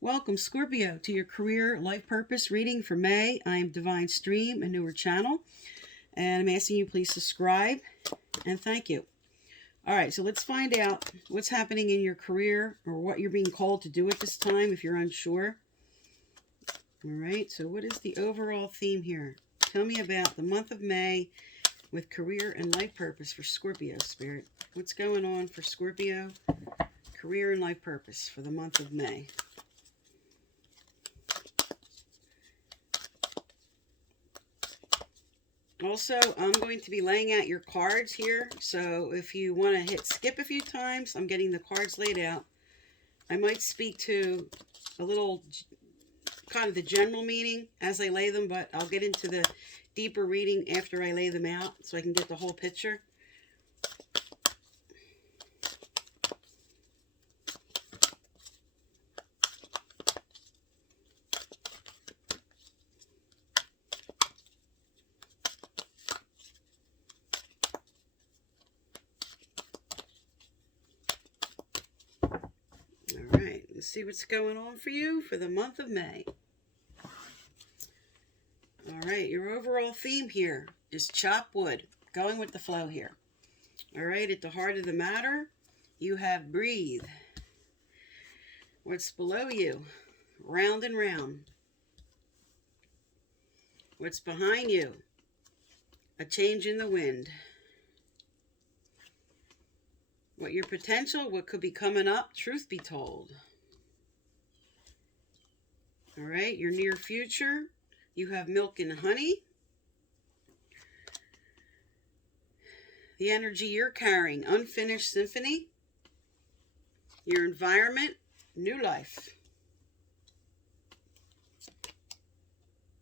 Welcome, Scorpio, to your career life purpose reading for May. I am Divine Stream, a newer channel, and I'm asking you please subscribe and thank you. All right, so let's find out what's happening in your career or what you're being called to do at this time if you're unsure. All right, so what is the overall theme here? Tell me about the month of May with career and life purpose for Scorpio, Spirit. What's going on for Scorpio, career and life purpose for the month of May? Also, I'm going to be laying out your cards here, so if you want to hit skip a few times, I'm getting the cards laid out. I might speak to a little, kind of the general meaning as I lay them, but I'll get into the deeper reading after I lay them out so I can get the whole picture. Let's see what's going on for you for the month of May. All right, your overall theme here is chop wood, going with the flow here. All right, at the heart of the matter, you have breathe. What's below you? Round and round. What's behind you? A change in the wind. What your potential, what could be coming up, truth be told. All right, your near future, you have milk and honey. The energy you're carrying, unfinished symphony. Your environment, new life.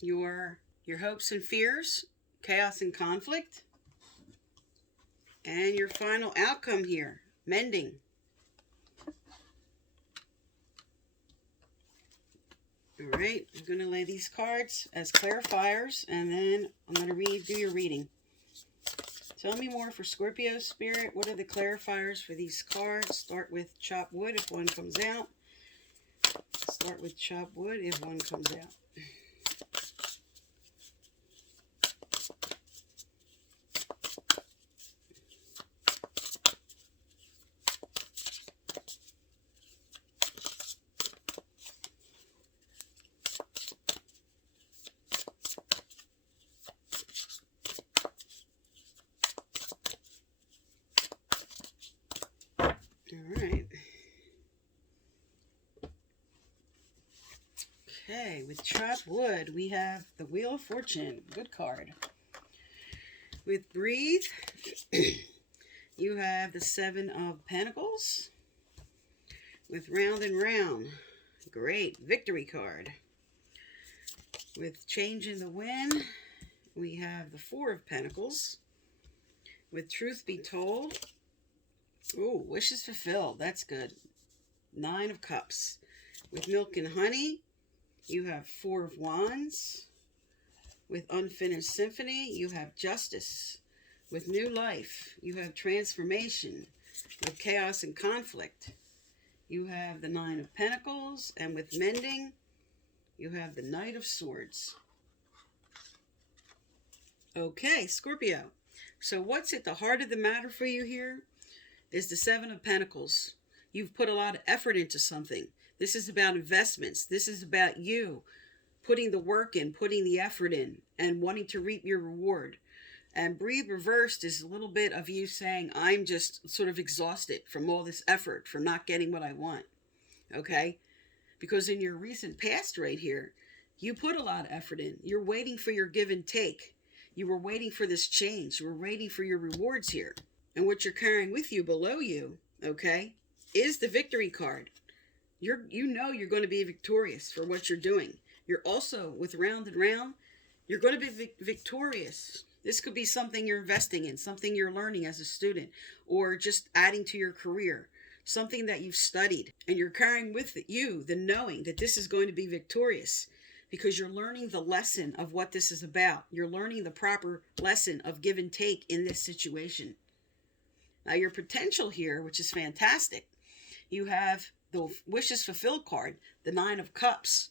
Your hopes and fears, chaos and conflict. And your final outcome here, mending. All right, I'm going to lay these cards as clarifiers, and then I'm going to do your reading. Tell me more for Scorpio Spirit. What are the clarifiers for these cards? Start with chop wood if one comes out. Start with chop wood if one comes out. All right. Okay, with chop wood, we have the Wheel of Fortune. Good card. With breathe, you have the Seven of Pentacles. With round and round, great victory card. With change in the wind, we have the Four of Pentacles. With truth be told, ooh, wishes fulfilled. That's good. Nine of Cups. With milk and honey, you have Four of Wands. With unfinished symphony, you have justice. With new life, you have transformation. With chaos and conflict, you have the Nine of Pentacles. And with mending, you have the Knight of Swords. Okay, Scorpio. So what's at the heart of the matter for you here is the Seven of Pentacles. You've put a lot of effort into something. This is about investments. This is about you putting the work in, putting the effort in, and wanting to reap your reward. And breathe reversed is a little bit of you saying, I'm just sort of exhausted from all this effort, from not getting what I want. Okay? Because in your recent past right here, you put a lot of effort in. You're waiting for your give and take. You were waiting for this change. You were waiting for your rewards here. And what you're carrying with you below you, okay, is the victory card. You know you're going to be victorious for what you're doing. You're also, with round and round, you're going to be victorious. This could be something you're investing in, something you're learning as a student, or just adding to your career, something that you've studied. And you're carrying with you the knowing that this is going to be victorious because you're learning the lesson of what this is about. You're learning the proper lesson of give and take in this situation. Now, your potential here, which is fantastic, you have the wishes fulfilled card, the 9 of Cups.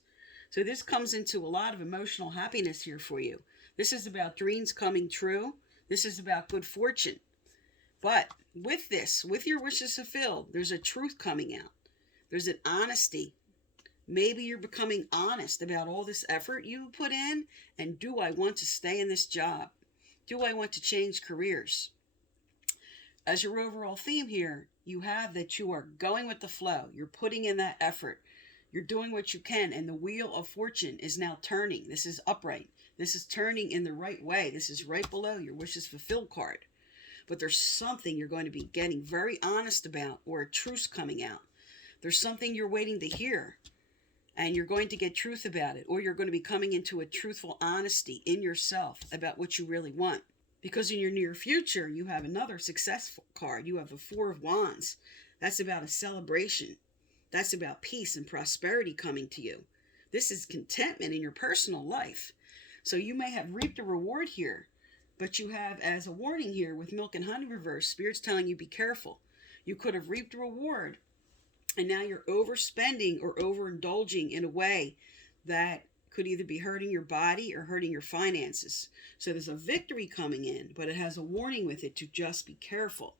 So this comes into a lot of emotional happiness here for you. This is about dreams coming true. This is about good fortune. But with this, with your wishes fulfilled, there's a truth coming out. There's an honesty. Maybe you're becoming honest about all this effort you put in, and do I want to stay in this job? Do I want to change careers? As your overall theme here, you have that you are going with the flow. You're putting in that effort. You're doing what you can, and the wheel of fortune is now turning. This is upright. This is turning in the right way. This is right below your wishes fulfilled card. But there's something you're going to be getting very honest about, or a truth coming out. There's something you're waiting to hear, and you're going to get truth about it, or you're going to be coming into a truthful honesty in yourself about what you really want. Because in your near future, you have another successful card. You have a 4 of Wands. That's about a celebration. That's about peace and prosperity coming to you. This is contentment in your personal life. So you may have reaped a reward here, but you have, as a warning here with Milk and Honey reverse, Spirit's telling you be careful. You could have reaped a reward, and now you're overspending or overindulging in a way that could either be hurting your body or hurting your finances. So there's a victory coming in, but it has a warning with it to just be careful.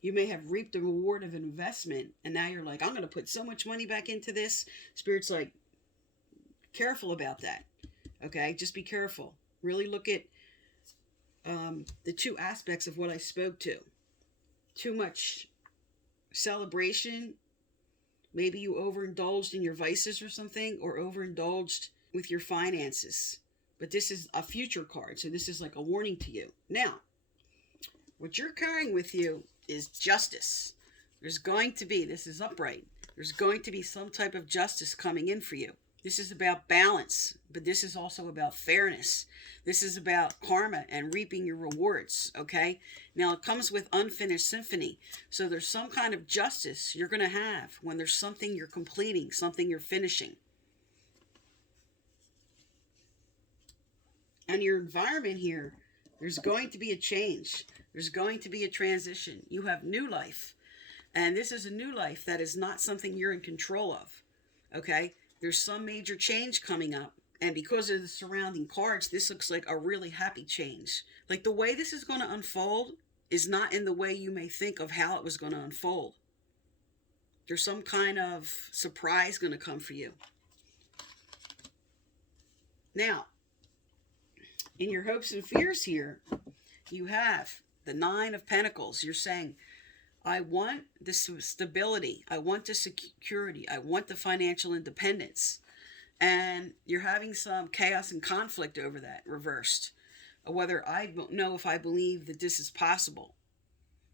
You may have reaped the reward of an investment, and now you're like, I'm going to put so much money back into this. Spirit's like, careful about that. Okay, just be careful. Really look at the two aspects of what I spoke to. Too much celebration. Maybe you overindulged in your vices or something, or overindulged with your finances. But this is a future card, so this is like a warning to you. Now, what you're carrying with you is justice. There's going to be, this is upright, there's going to be some type of justice coming in for you. This is about balance, but this is also about fairness. This is about karma and reaping your rewards, okay? Now, it comes with unfinished symphony. So there's some kind of justice you're going to have when there's something you're completing, something you're finishing. And your environment here, there's going to be a change. There's going to be a transition. You have new life. And this is a new life that is not something you're in control of, okay? There's some major change coming up. And because of the surrounding cards, this looks like a really happy change. Like the way this is going to unfold is not in the way you may think of how it was going to unfold. There's some kind of surprise going to come for you. Now, in your hopes and fears here, you have the 9 of Pentacles. You're saying, I want the stability. I want the security. I want the financial independence. And you're having some chaos and conflict over that, reversed. Whether I don't know if I believe that this is possible.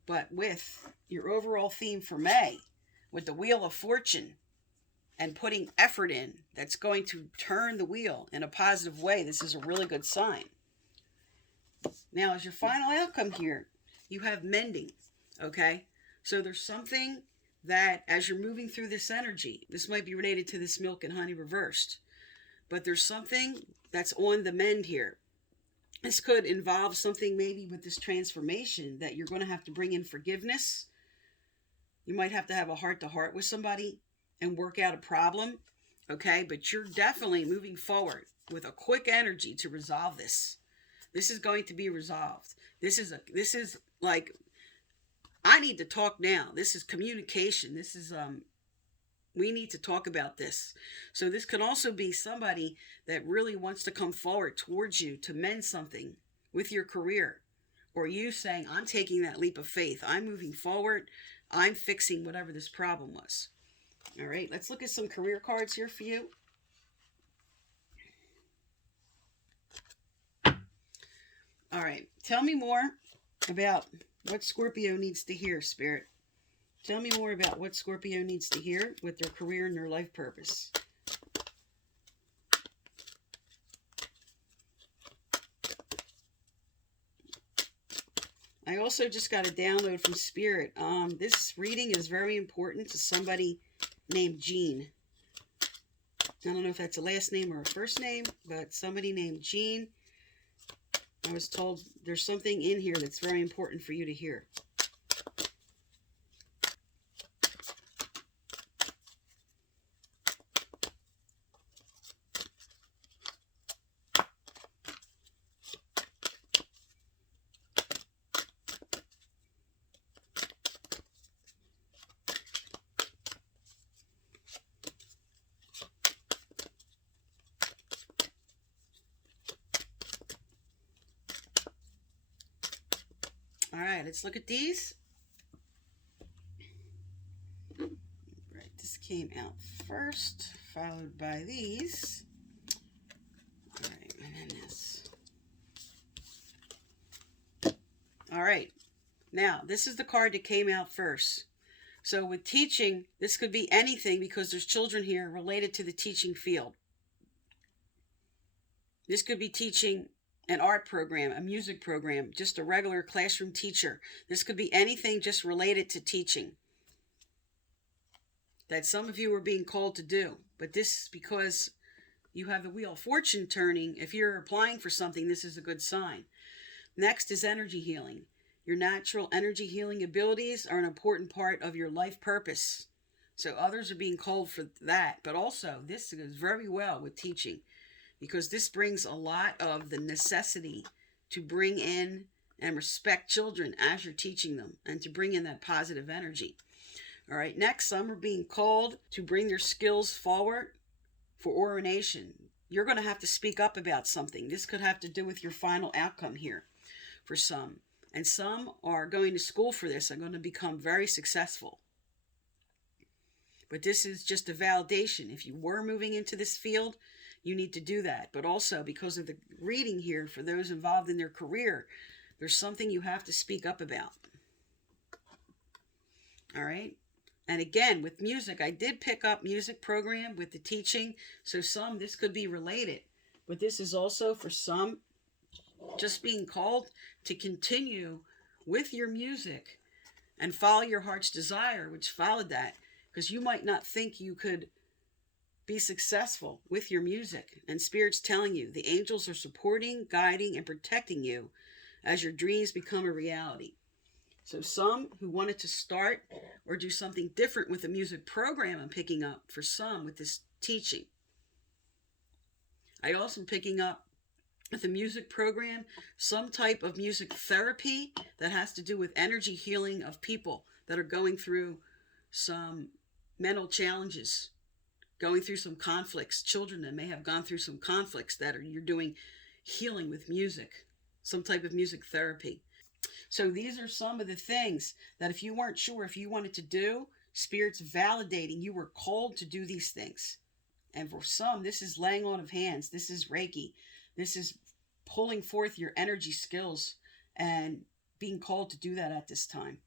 But with your overall theme for May, with the Wheel of Fortune, and putting effort in, that's going to turn the wheel in a positive way. This is a really good sign. Now, as your final outcome here, you have mending, okay? So there's something that, as you're moving through this energy, this might be related to this Milk and Honey reversed, but there's something that's on the mend here. This could involve something maybe with this transformation that you're going to have to bring in forgiveness. You might have to have a heart-to-heart with somebody and work out a problem, okay? But you're definitely moving forward with a quick energy to resolve this. This is going to be resolved. This is like, I need to talk now. This is communication. This is, we need to talk about this. So this could also be somebody that really wants to come forward towards you to mend something with your career. Or you saying, I'm taking that leap of faith. I'm moving forward. I'm fixing whatever this problem was. All right, let's look at some career cards here for you. All right, tell me more about what Scorpio needs to hear, Spirit. Tell me more about what Scorpio needs to hear with their career and their life purpose. I also just got a download from Spirit. This reading is very important to somebody named Jean. I don't know if that's a last name or a first name, but somebody named Jean. I was told there's something in here that's very important for you to hear. let's look at these. Right, this came out first, followed by these. All right, and then this. All right, now this is the card that came out first. So with teaching, this could be anything because there's children here related to the teaching field. This could be teaching an art program, a music program, just a regular classroom teacher. This could be anything just related to teaching that some of you are being called to do. But this is because you have the Wheel of Fortune turning. If you're applying for something, this is a good sign. Next is energy healing. Your natural energy healing abilities are an important part of your life purpose. So others are being called for that. But also, this goes very well with teaching because this brings a lot of the necessity to bring in and respect children as you're teaching them and to bring in that positive energy. All right, next, some are being called to bring their skills forward for ordination. You're going to have to speak up about something. This could have to do with your final outcome here for some. And some are going to school for this, are going to become very successful. But this is just a validation. If you were moving into this field, you need to do that. But also, because of the reading here, for those involved in their career, there's something you have to speak up about. All right? And again, with music, I did pick up music program with the teaching. So this could be related. But this is also for some just being called to continue with your music and follow your heart's desire, which followed that, because you might not think you could be successful with your music. And Spirit's telling you the angels are supporting, guiding, and protecting you as your dreams become a reality. So some who wanted to start or do something different with the music program, I'm picking up for some with this teaching. I also am picking up with the music program, some type of music therapy that has to do with energy healing of people that are going through some mental challenges, going through some conflicts, children that may have gone through some conflicts you're doing healing with music, some type of music therapy. So these are some of the things that if you weren't sure if you wanted to do, Spirit's validating you were called to do these things. And for some, this is laying on of hands. This is Reiki. This is pulling forth your energy skills and being called to do that at this time.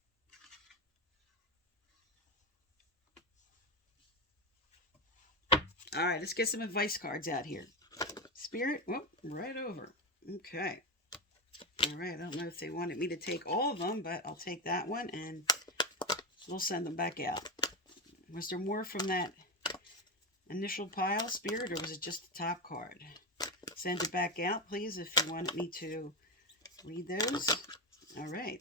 All right, let's get some advice cards out here. Spirit, right over. Okay. All right, I don't know if they wanted me to take all of them, but I'll take that one and we'll send them back out. Was there more from that initial pile, Spirit, or was it just the top card? Send it back out, please, if you wanted me to read those. All right.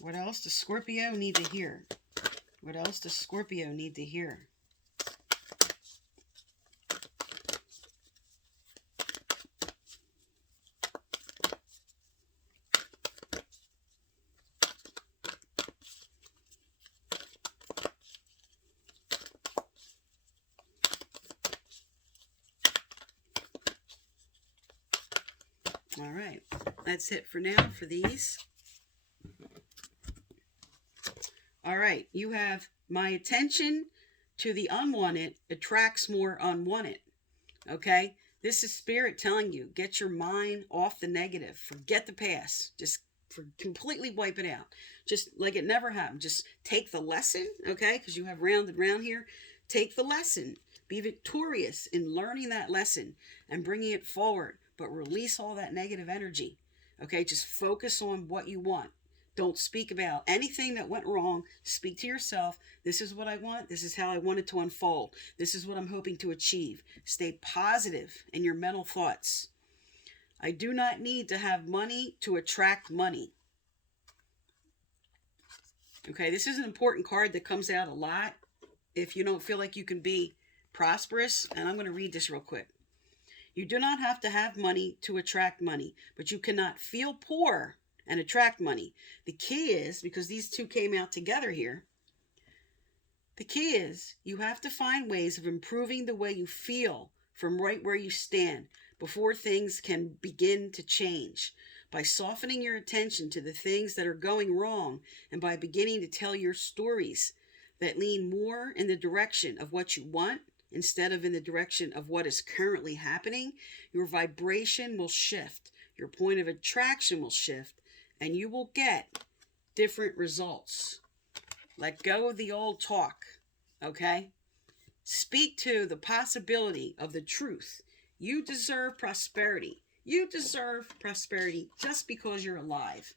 What else does Scorpio need to hear? What else does Scorpio need to hear? All right, that's it for now for these. All right, you have my attention to the unwanted attracts more unwanted. Okay, this is Spirit telling you, get your mind off the negative. Forget the past. Just completely wipe it out. Just like it never happened. Just take the lesson, okay, because you have round and round here. Take the lesson. Be victorious in learning that lesson and bringing it forward. But release all that negative energy. Okay, just focus on what you want. Don't speak about anything that went wrong. Speak to yourself. This is what I want. This is how I want it to unfold. This is what I'm hoping to achieve. Stay positive in your mental thoughts. I do not need to have money to attract money. Okay, this is an important card that comes out a lot if you don't feel like you can be prosperous. And I'm going to read this real quick. You do not have to have money to attract money, but you cannot feel poor and attract money. The key is, because these two came out together here, the key is you have to find ways of improving the way you feel from right where you stand before things can begin to change. by softening your attention to the things that are going wrong and by beginning to tell your stories that lean more in the direction of what you want instead of in the direction of what is currently happening, your vibration will shift, your point of attraction will shift, and you will get different results. Let go of the old talk, okay? Speak to the possibility of the truth. You deserve prosperity. You deserve prosperity just because you're alive.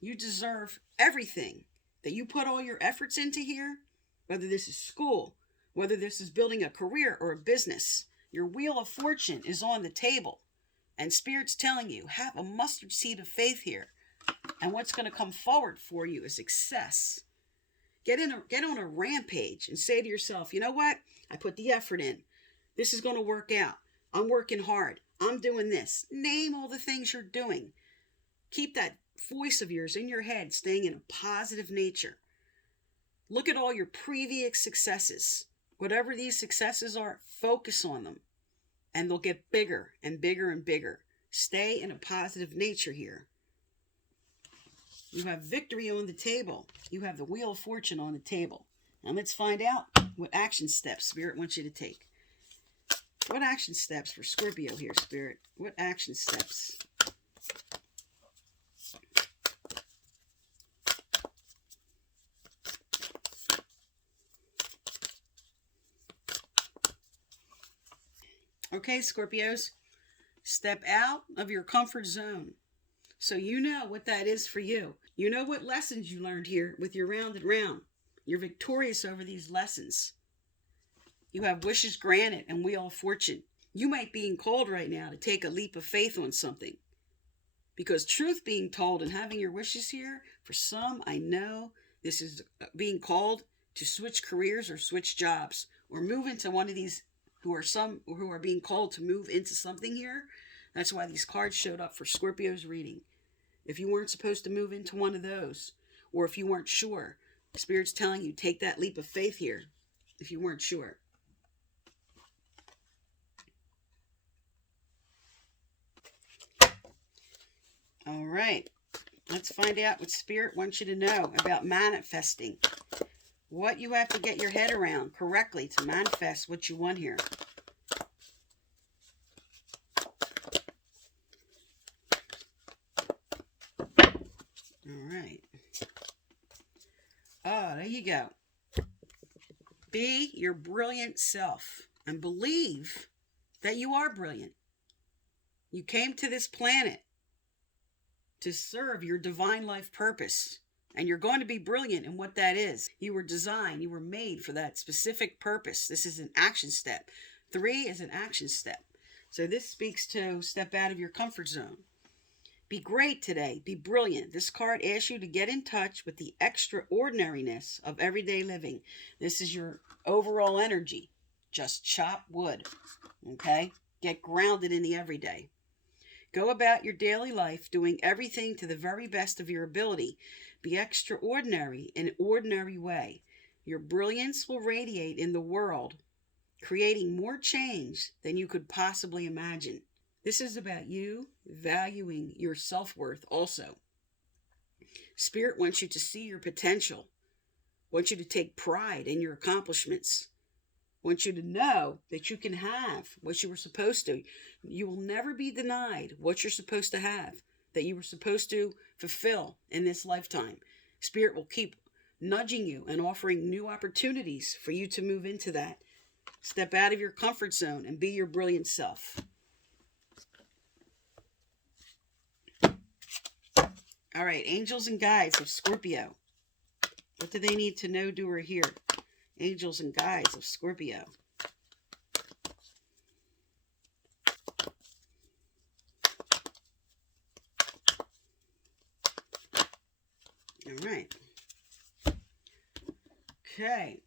You deserve everything that you put all your efforts into here, whether this is school, whether this is building a career or a business. Your wheel of fortune is on the table, and Spirit's telling you, have a mustard seed of faith here, and what's going to come forward for you is success. Get on a rampage and say to yourself, you know what? I put the effort in. This is going to work out. I'm working hard. I'm doing this. Name all the things you're doing. Keep that voice of yours in your head, staying in a positive nature. Look at all your previous successes. Whatever these successes are, focus on them, and they'll get bigger and bigger and bigger. Stay in a positive nature here. You have victory on the table. You have the Wheel of Fortune on the table. Now let's find out what action steps Spirit wants you to take. What action steps for Scorpio here, Spirit? What action steps? Okay, Scorpios, step out of your comfort zone. So you know what that is for you. You know what lessons you learned here with your round and round. You're victorious over these lessons. You have wishes granted and Wheel of Fortune. You might be called right now to take a leap of faith on something. Because truth being told and having your wishes here, for some, I know this is being called to switch careers or switch jobs or move into one of these who are being called to move into something here. That's why these cards showed up for Scorpio's reading. If you weren't supposed to move into one of those, or if you weren't sure, Spirit's telling you, take that leap of faith here, if you weren't sure. All right, let's find out what Spirit wants you to know about manifesting. What you have to get your head around correctly to manifest what you want here. All right. Oh, there you go. Be your brilliant self and believe that you are brilliant. You came to this planet to serve your divine life purpose. And you're going to be brilliant in what that is. You were designed, you were made for that specific purpose. This is an action step. 3 is an action step. So this speaks to step out of your comfort zone. Be great today. Be brilliant. This card asks you to get in touch with the extraordinariness of everyday living. This is your overall energy. Just chop wood. Okay? Get grounded in the everyday. Go about your daily life doing everything to the very best of your ability. Be extraordinary in an ordinary way. Your brilliance will radiate in the world, creating more change than you could possibly imagine. This is about you valuing your self-worth also. Spirit wants you to see your potential, wants you to take pride in your accomplishments, wants you to know that you can have what you were supposed to. You will never be denied what you're supposed to have, that you were supposed to fulfill in this lifetime. Spirit will keep nudging you and offering new opportunities for you to move into that. Step out of your comfort zone and be your brilliant self. All right, angels and guides of Scorpio. What do they need to know, do, or hear? Angels and guides of Scorpio. All right. Okay.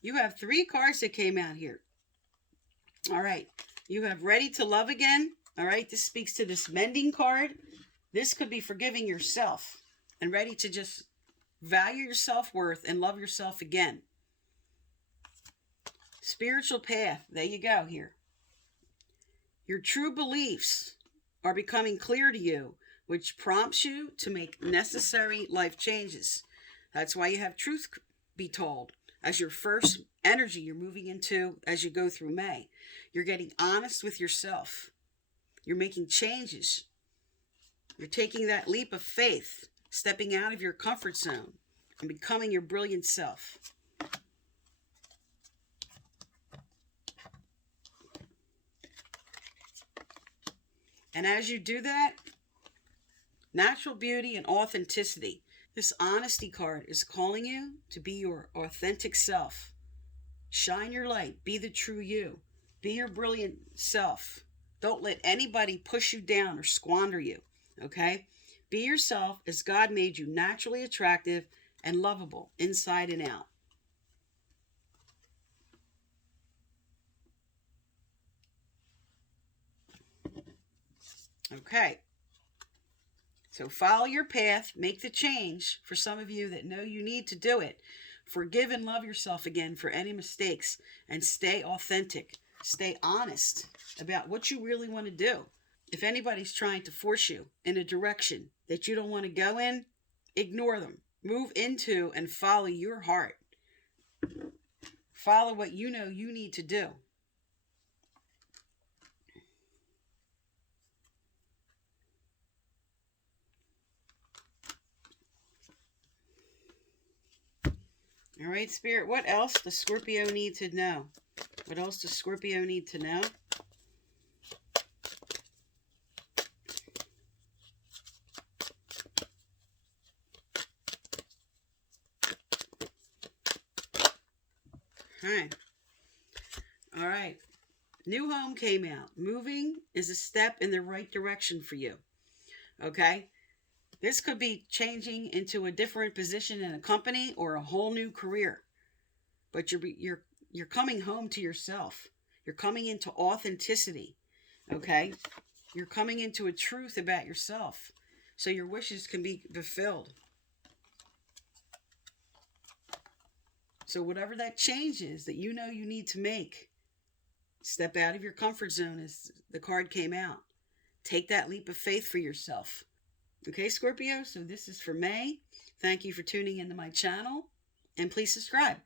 You have 3 cards that came out here. All right. You have ready to love again. All right. This speaks to this mending card. This could be forgiving yourself and ready to just value your self-worth and love yourself again. Spiritual path. There you go here. Your true beliefs are becoming clear to you, which prompts you to make necessary life changes. That's why you have truth be told as your first energy you're moving into as you go through May. You're getting honest with yourself. You're making changes. You're taking that leap of faith, stepping out of your comfort zone and becoming your brilliant self. And as you do that, natural beauty and authenticity. This honesty card is calling you to be your authentic self. Shine your light. Be the true you. Be your brilliant self. Don't let anybody push you down or squander you. Okay? Be yourself as God made you, naturally attractive and lovable inside and out. Okay. So follow your path, make the change. For some of you that know you need to do it, forgive and love yourself again for any mistakes, and stay authentic. Stay honest about what you really want to do. If anybody's trying to force you in a direction that you don't want to go in, ignore them. Move into and follow your heart. Follow what you know you need to do. All right, Spirit, what else does Scorpio need to know? What else does Scorpio need to know? All right. New home came out. Moving is a step in the right direction for you. Okay? This could be changing into a different position in a company or a whole new career. But you're coming home to yourself. You're coming into authenticity. Okay? You're coming into a truth about yourself. So your wishes can be fulfilled. So whatever that change is that you know you need to make, step out of your comfort zone as the card came out. Take that leap of faith for yourself. Okay, Scorpio, so this is for May. Thank you for tuning into my channel, and please subscribe.